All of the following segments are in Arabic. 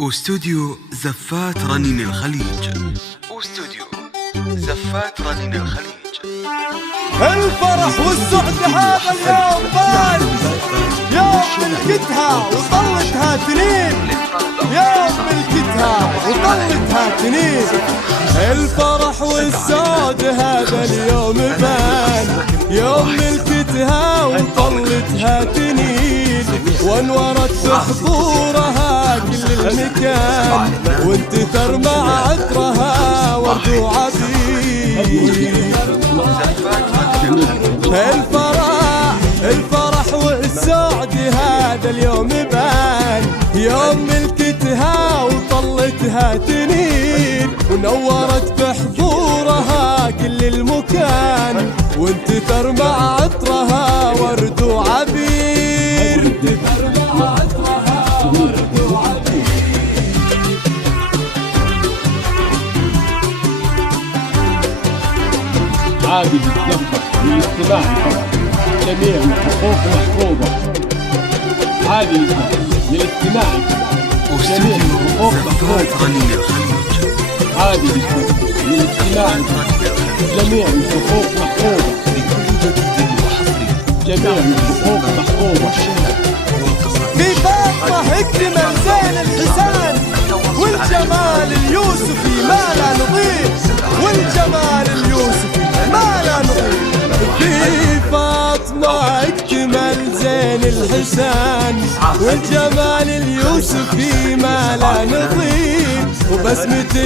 واستوديو زفات رنين الخليج. الفرح والسعد هذا اليوم بان، يوم ملكتها وطلتها تنين، يوم ملكتها وطلتها تنين. الفرح والسعد هذا اليوم بان، يوم ملكتها وطلتها تنين، وانورت بحضورها كل المكان، وانتثر مع عطرها ورد وعبيد. الفرح والسعد هذا اليوم بان، يوم ملكتها وطلتها تنين، ونورت بحضورها كل المكان، وانتثر مع عطرها ورد وعبير. عادي بتلفظ بالاستماع فقط، جميع الحقوق محفوظة. عادي بالاستماع فقط، جميع الحقوق محفوظة. عادي بالاستماع فقط، جميع الحقوق محفوظة. جميع الحقوق محفوظة. في فاطمة اكتمل زين الحسان، والجمال اليوسفي ما لا نظير، والجمال اليوسفي ما لا نظير. في فاطمة اكتمل زين الحسان، والجمال اليوسفي ما لا نظير، وبسمة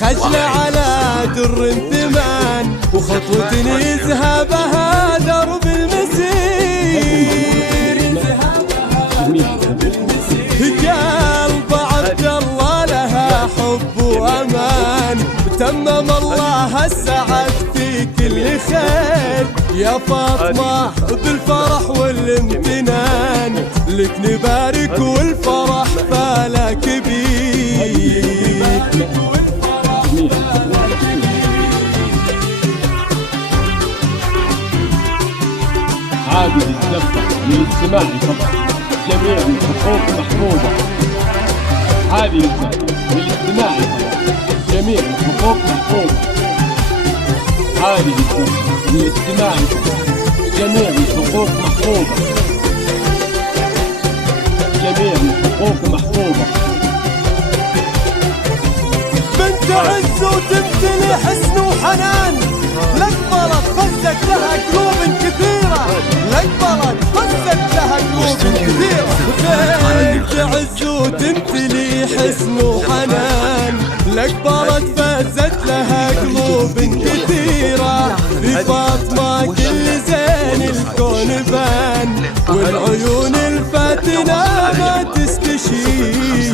خجلة على در ثمان، وخطوة يذهبها درب المسير. قلب عبد الله لها حب وامان، تمم الله السعد في كل خير. يا فاطمة بالفرح والامتنان، لك نبارك والفرح فلا كبير. عادي بالزبط للاستماع فقط، جميع الحقوق محفوظة. عادي بالزبط للاستماع فقط، جميع الحقوق محفوظة. عادي بالزبط للاستماع فقط، جميع الحقوق محفوظة. جميع الحقوق محفوظة. بنت عز وتمتلي حسن وحنان، لقبلت فزت لها قلوب كثيرة، لقبلت فزت لها قلوب كثيرة. بنت عز وتمتلي حسن وحنان، لقبلت فزت لها قلوب كثيرة. في فاطمة كل زين الكون بان، والعيون الفاتنة ما تستشير.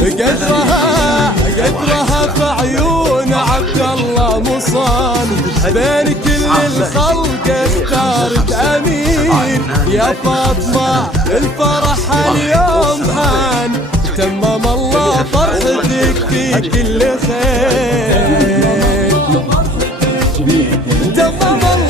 قدرها في عيون عبد الله مصان، بين كل الخلق اختارت امير. يا فاطمة الفرح اليوم حان، تمم الله فرحتك في كل خير. تمم